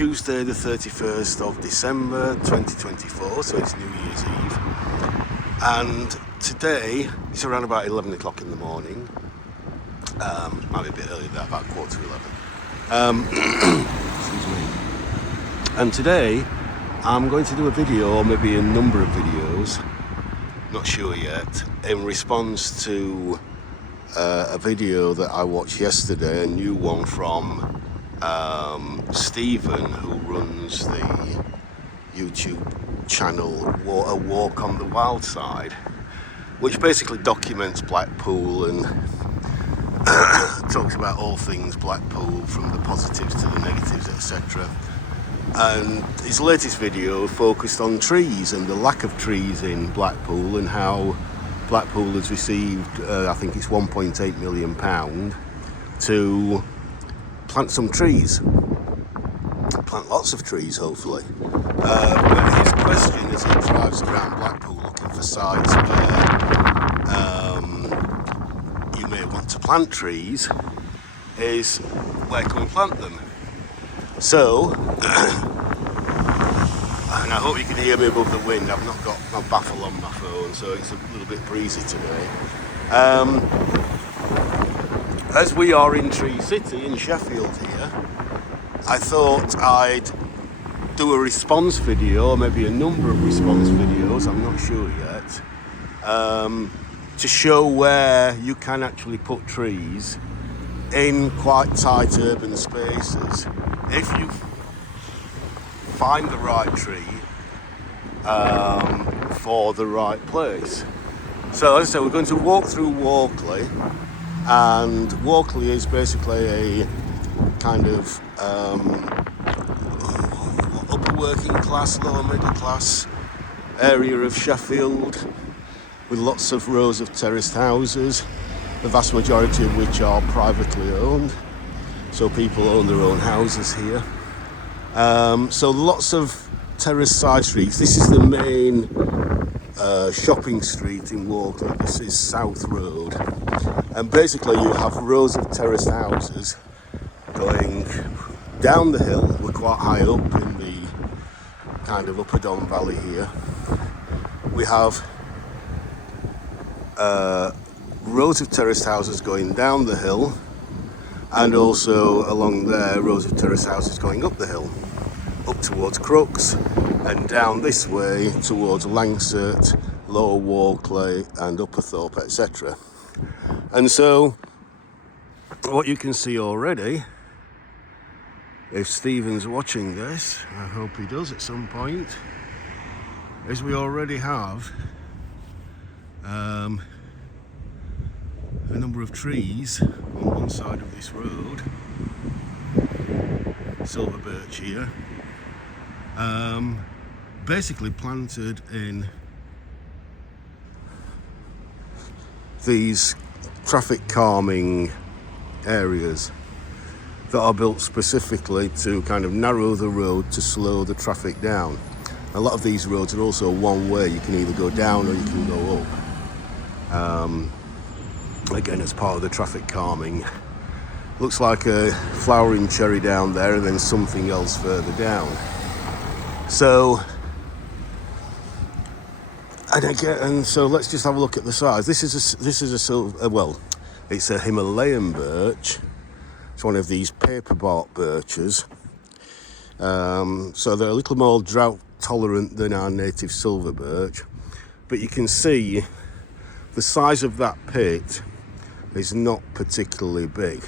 Tuesday the 31st of December 2024, so it's New Year's Eve. And today, it's around about 11 o'clock in the morning. Might be a bit earlier than that, about 11:15. Excuse me. And today, I'm going to do a video, or maybe a number of videos, not sure yet, in response to a video that I watched yesterday, a new one from Stephen, who runs the YouTube channel A Walk on the Wild Side, which basically documents Blackpool and talks about all things Blackpool, from the positives to the negatives, etc. And his latest video focused on trees and the lack of trees in Blackpool, and how Blackpool has received, I think it's £1.8 million to plant some trees. Plant lots of trees, hopefully. But his question as he drives around Blackpool looking for sites where you may want to plant trees is, where can we plant them? So, and I hope you can hear me above the wind. I've not got my baffle on my phone, so it's a little bit breezy today. As we are in Tree City in Sheffield here, I thought I'd do a response video, or maybe a number of response videos, I'm not sure yet, to show where you can actually put trees in quite tight urban spaces if you find the right tree for the right place. So as I said, we're going to walk through Walkley, and Walkley is basically a kind of upper working class, lower middle class area of Sheffield, with lots of rows of terraced houses, the vast majority of which are privately owned, so people own their own houses here. So lots of terrace side streets. This is the main shopping street in Walkley. This is South Road, and basically you have rows of terraced houses going down the hill. We're quite high up in the kind of Upper Don Valley here. We have rows of terraced houses going down the hill, and also along there rows of terrace houses going up the hill, up towards Crooks, and down this way towards Langsert, Lower Walkley and Upperthorpe, etc. And so what you can see already, if Stephen's watching this, I hope he does at some point, is we already have a number of trees on one side of this road, silver birch here, basically planted in these traffic calming areas that are built specifically to kind of narrow the road to slow the traffic down. A lot of these roads are also one way. You can either go down or you can go up. Again, as part of the traffic calming. Looks like a flowering cherry down there, and then something else further down. So, and so let's just have a look at the size. This is a silver, well, it's a Himalayan birch. It's one of these paper bark birches. So they're a little more drought tolerant than our native silver birch. But you can see the size of that pit is not particularly big.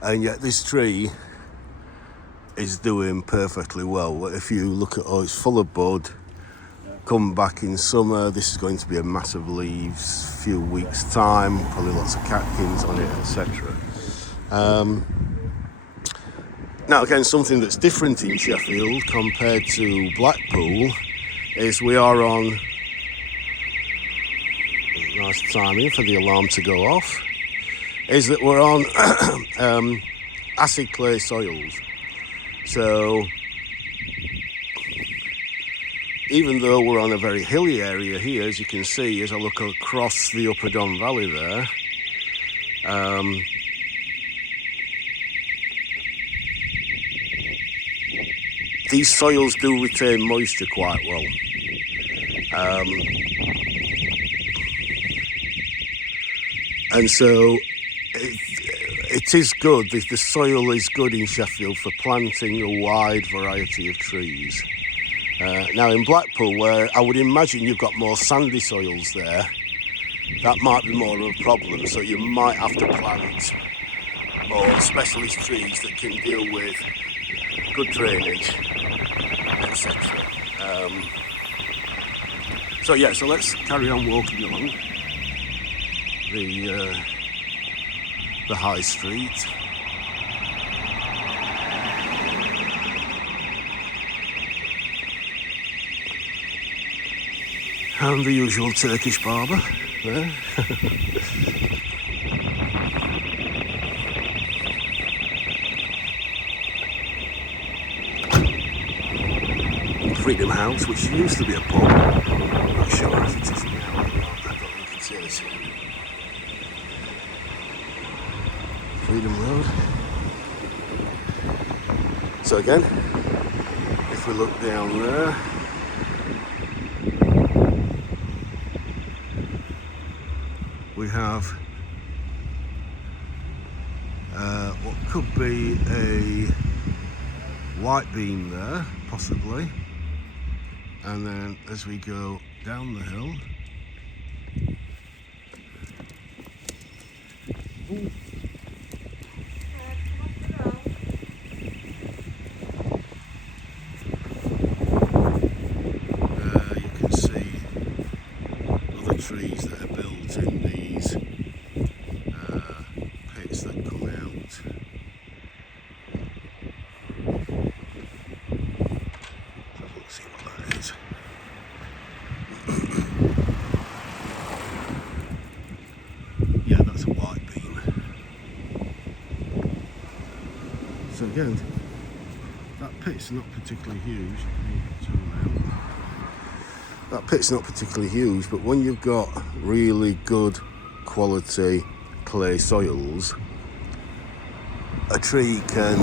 And yet this tree is doing perfectly well. If you look at, it's full of bud. Come back in summer, this is going to be a massive leaves, few weeks time, probably lots of catkins on it, etc. Now again, something that's different in Sheffield compared to Blackpool is we are on, nice timing for the alarm to go off, is that we're on acid clay soils. So even though we're on a very hilly area here, as you can see as I look across the Upper Don Valley there, these soils do retain moisture quite well. And so it is good. The soil is good in Sheffield for planting a wide variety of trees. Now in Blackpool, where I would imagine you've got more sandy soils there, that might be more of a problem. So you might have to plant more specialist trees that can deal with good drainage, etc. So let's carry on walking along the high street. And the usual Turkish barber there. Freedom House, which used to be a pub. I'm not sure if it is now. I don't think it is. Freedom Road. So again, if we look down there, we have what could be a white beam there, possibly. And then as we go down the hill, you can see other trees that are built in these pits that come out. Let's see what that is. Yeah, that's a white beam. So again, that pit's not particularly huge. That pit's not particularly huge, but when you've got really good quality clay soils, a tree can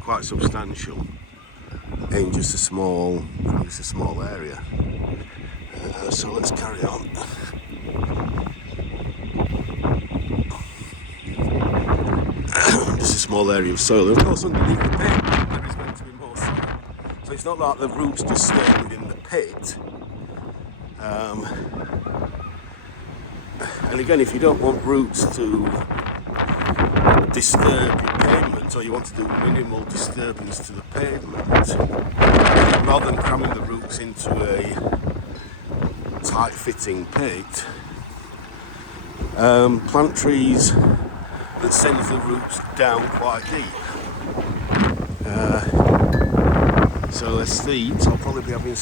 quite substantial in just a small area. So let's carry on. Just a small area of soil. And of course, underneath the pit, there is going to be more soil. So it's not like the roots just stay within the pit. And again, if you don't want roots to disturb your pavement, or you want to do minimal disturbance to the pavement, rather than cramming the roots into a tight-fitting pit, plant trees that send the roots down quite deep. So there's seeds. I'll probably be having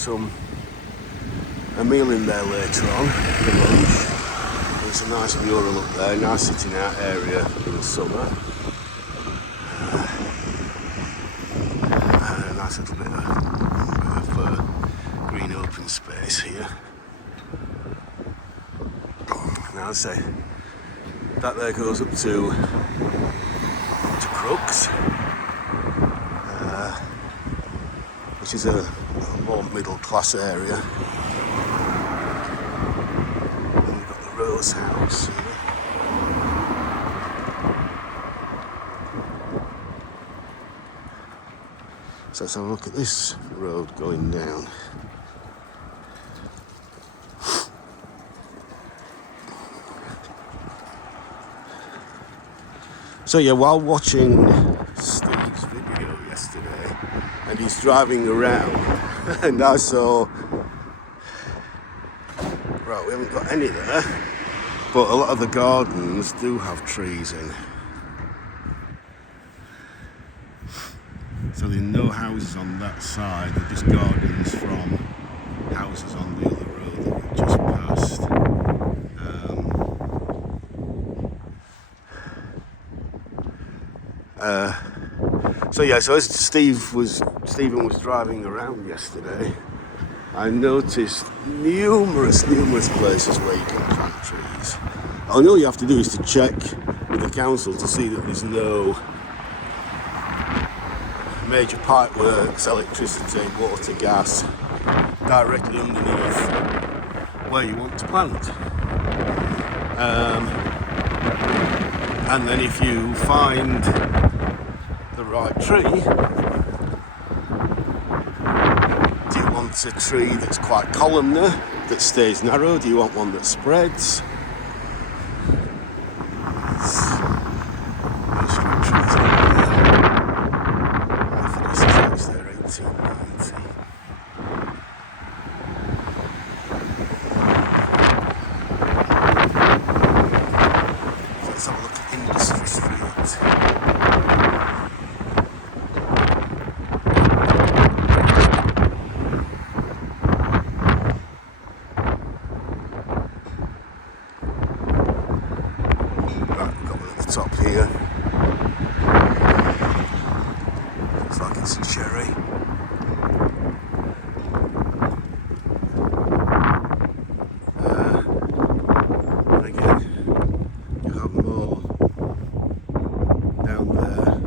a meal in there later on for lunch. There's a nice mural up there, nice sitting out area in the summer. A nice little bit of green open space here. Now I say that there goes up to Crooks, which is a more middle class area. And we've got the Rose House here. So let's have a look at this road going down. So yeah, while watching Steve's video yesterday, and he's driving around, and I saw, right, we haven't got any there, but a lot of the gardens do have trees in. So there are no houses on that side, they're just gardens from houses on the other road that we've just passed. So as Stephen was driving around yesterday, I noticed numerous places where you can plant trees. All you have to do is to check with the council to see that there's no major pipeworks, electricity, water, gas directly underneath where you want to plant. And then if you find the right tree, do you want a tree that's quite columnar, that stays narrow? Do you want one that spreads? Let's have a look at Industry Street. Right, we've got one at the top here. Looks like it's a cherry. And again, you have more down there.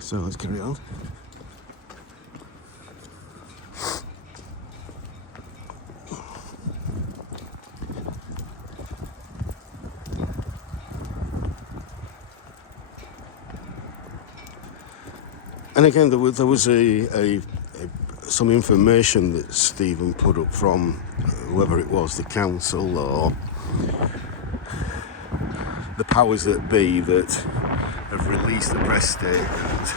So let's carry on. And again, there was some information that Stephen put up from whoever it was, the council or the powers that be, that have released a press statement,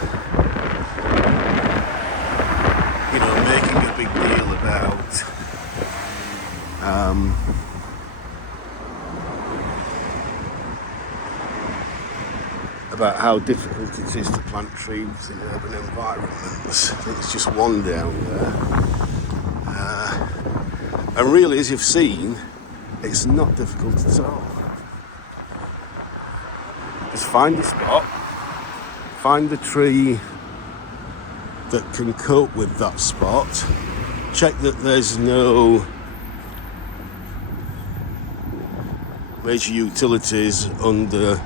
you know, making a big deal about how difficult it is to plant trees in urban environments. I think there's just one down there. And really, as you've seen, it's not difficult at all. Just find your spot, find the tree that can cope with that spot, check that there's no major utilities under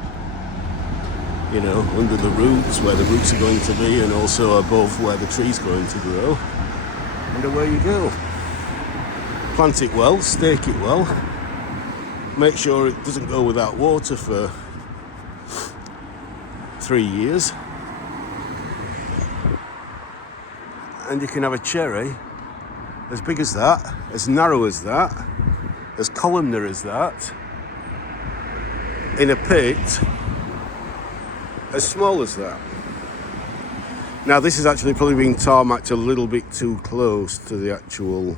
the roots, where the roots are going to be, and also above where the tree's going to grow, and away you go. Plant it well, stake it well, make sure it doesn't go without water for 3 years, and you can have a cherry as big as that, as narrow as that, as columnar as that, in a pit as small as that. Now this is actually probably being tarmacked a little bit too close to the actual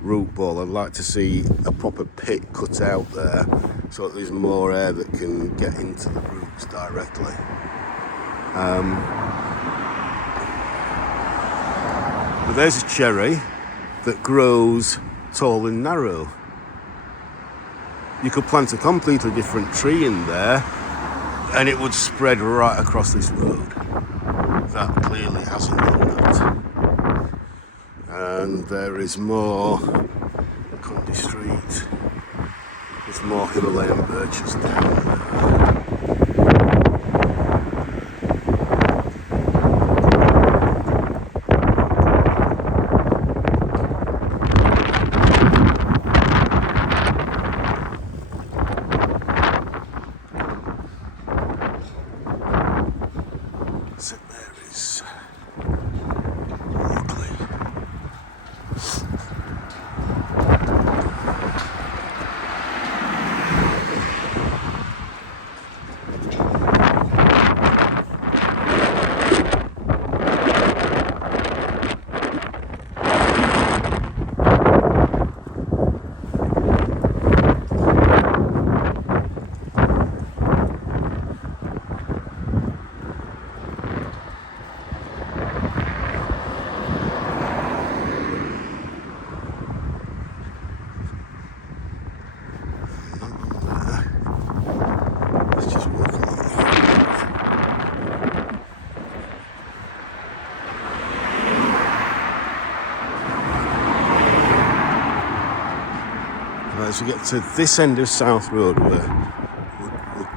root ball. I'd like to see a proper pit cut out there so that there's more air that can get into the roots directly. But there's a cherry that grows tall and narrow. You could plant a completely different tree in there and it would spread right across this road. That clearly hasn't done that. And there is more Cundy Street. There's more Himalayan birches down there. St Mary's, Walkley. as we get to this end of South Road, we're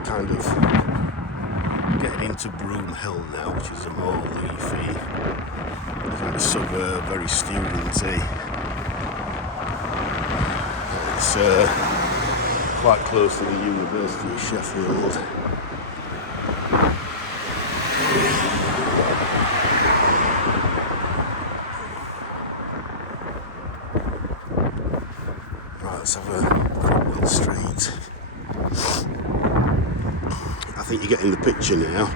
kind of getting into Broom Hill now, which is a more leafy kind of suburb, very studenty. It's quite close to the University of Sheffield. Right, let's have a Cromwell Street. I think you're getting the picture now.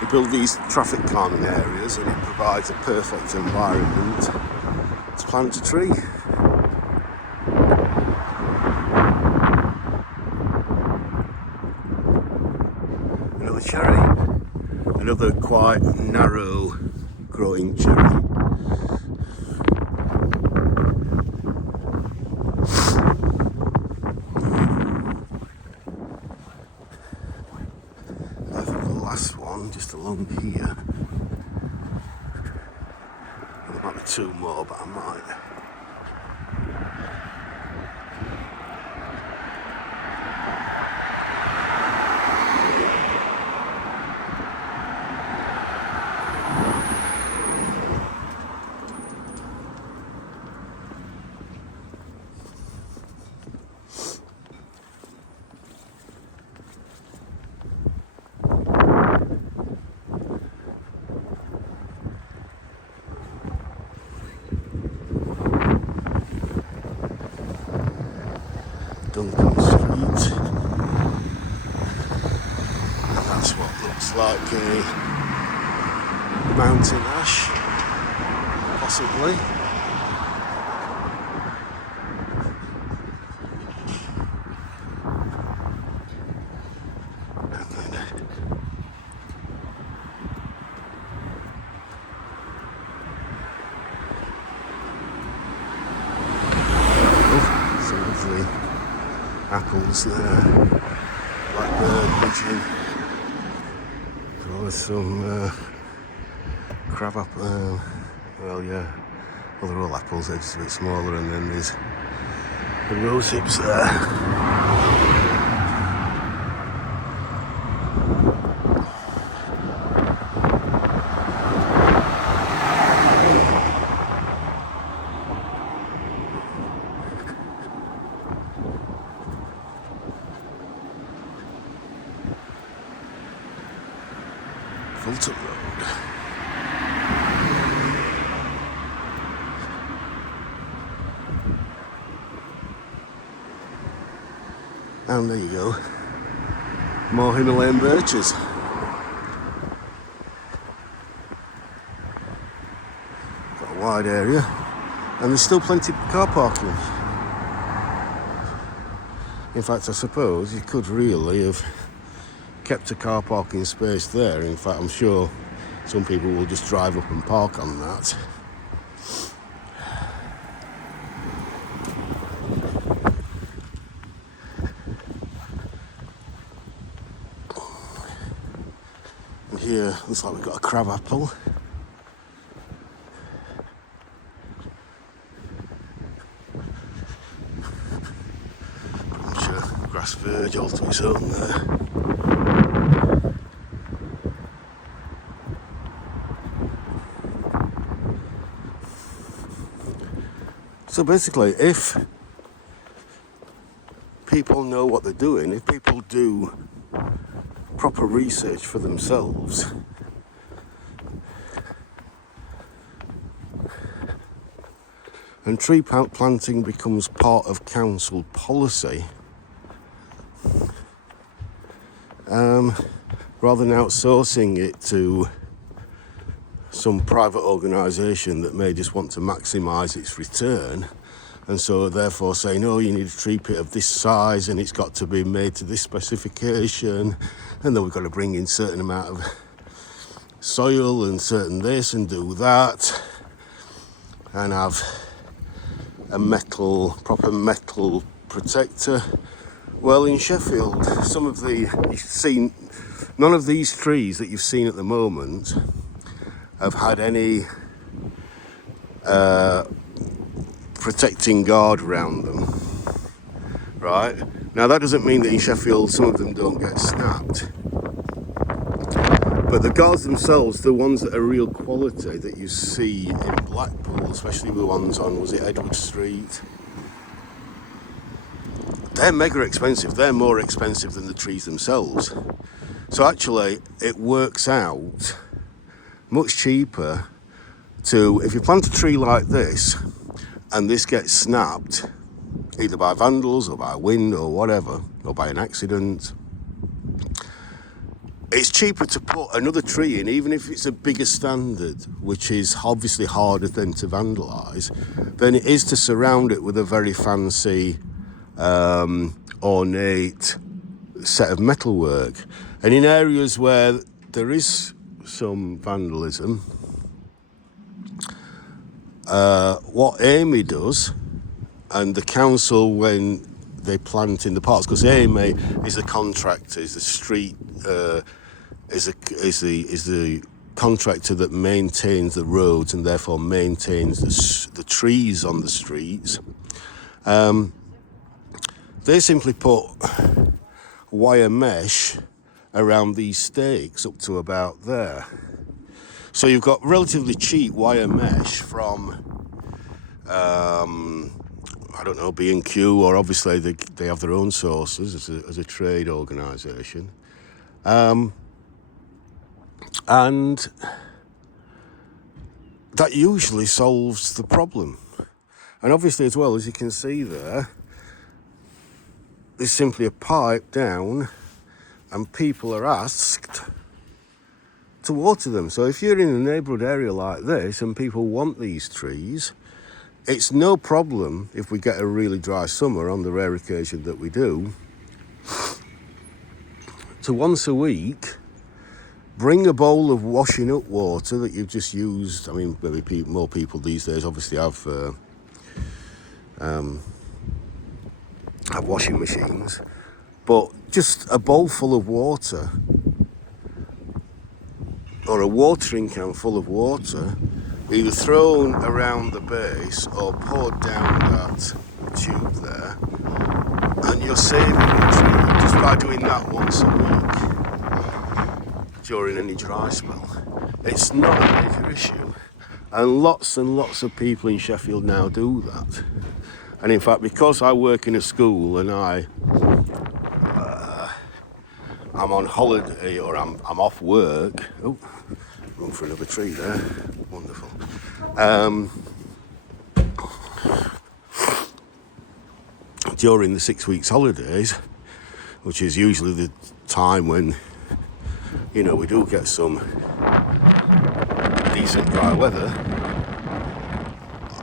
We build these traffic calming areas and it provides a perfect environment to plant a tree. Another cherry. Another quite narrow growing cherry. Last one just along here. Well, there might be two more, but I might. Duncan Street, and that's what looks like a mountain ash, possibly. Some lovely apples there, blackbird, pigeon, with some crab apple, well yeah, well they're all apples, they're just a bit smaller, and then there's the rose hips there. Fulton Road. And there you go, more Himalayan birches. Got a wide area, and there's still plenty of car parking. In fact, I suppose you could really have kept a car parking space there. In fact, I'm sure some people will just drive up and park on that. And here looks like we've got a crab apple. I'm sure grass verge all to its own there. So basically, if people know what they're doing, if people do proper research for themselves, and tree planting becomes part of council policy, rather than outsourcing it to some private organisation that may just want to maximise its return, and so therefore saying, oh, you need a tree pit of this size and it's got to be made to this specification, and then we've got to bring in certain amount of soil and certain this and do that, and have a proper metal protector. Well, in Sheffield, none of these trees that you've seen at the moment have had any protecting guard around them, right? Now that doesn't mean that in Sheffield some of them don't get snapped, but the guards themselves, the ones that are real quality that you see in Blackpool, especially the ones on, was it Edward Street, they're mega expensive. They're more expensive than the trees themselves. So actually it works out much cheaper to, if you plant a tree like this and this gets snapped either by vandals or by wind or whatever, or by an accident, it's cheaper to put another tree in, even if it's a bigger standard, which is obviously harder than to vandalise, than it is to surround it with a very fancy ornate set of metalwork. And in areas where there is some vandalism, what Amy does, and the council when they plant in the parks, because Amy is the contractor, is the street, is the contractor that maintains the roads and therefore maintains the trees on the streets. They simply put wire mesh around these stakes up to about there. So you've got relatively cheap wire mesh from, I don't know, B&Q, or obviously they have their own sources as a trade organisation. And that usually solves the problem. And obviously as well, as you can see there, there's simply a pipe down and people are asked to water them. So if you're in a neighbourhood area like this and people want these trees, it's no problem if we get a really dry summer, on the rare occasion that we do, to once a week bring a bowl of washing up water that you've just used. I mean, maybe more people these days obviously have washing machines, but just a bowl full of water or a watering can full of water, either thrown around the base or poured down that tube there, and you're saving a tree just by doing that once a week during any dry spell. It's not a major issue, and lots of people in Sheffield now do that. And in fact, because I work in a school and I'm on holiday, or I'm off work. Oh, room for another tree there. Wonderful. During the 6 weeks holidays, which is usually the time when, you know, we do get some decent dry weather,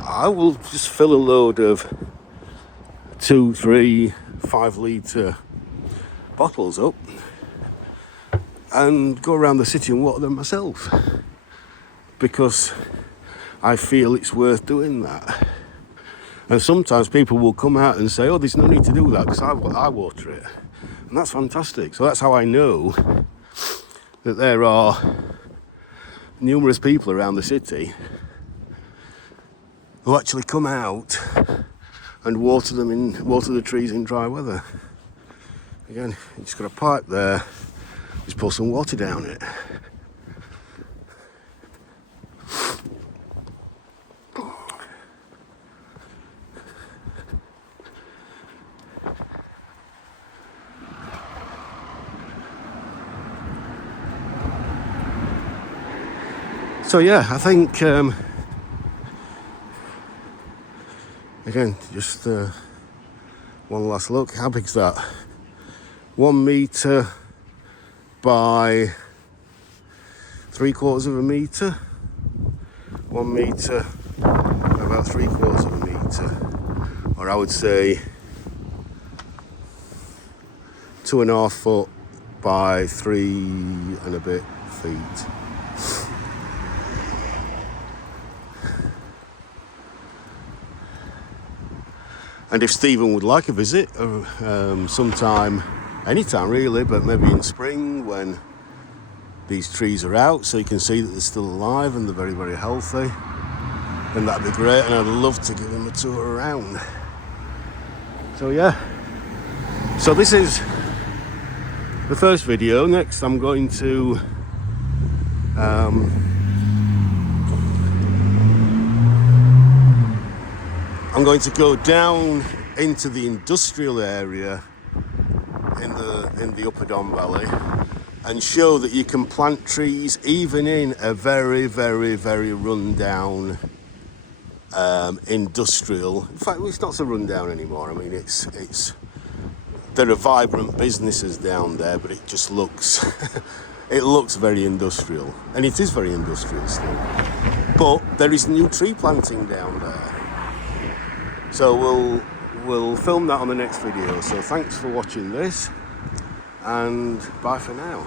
I will just fill a load of 2, 3, 5 litre bottles up and go around the city and water them myself, because I feel it's worth doing that. And sometimes people will come out and say, oh, there's no need to do that because I water it. And that's fantastic. So that's how I know that there are numerous people around the city who actually come out and water the trees in dry weather. Again, you just got a pipe there, just pour some water down it. So yeah, I think again, just one last look. How big's that? 1 metre by 3/4 of a metre. 1 metre, about 3/4 of a metre, or I would say 2.5 foot by 3 and a bit feet. And if Stephen would like a visit, sometime, anytime really, but maybe in spring when these trees are out, so you can see that they're still alive and they're very, very healthy, and that'd be great, and I'd love to give him a tour around. So yeah, so this is the first video. Next I'm going to go down into the industrial area in the Upper Don Valley and show that you can plant trees even in a very, very, very run-down industrial. In fact, it's not so run-down anymore. I mean, there are vibrant businesses down there, but it just looks it looks very industrial, and it is very industrial still. But there is new tree planting down there, so we'll film that on the next video. So thanks for watching this, and bye for now.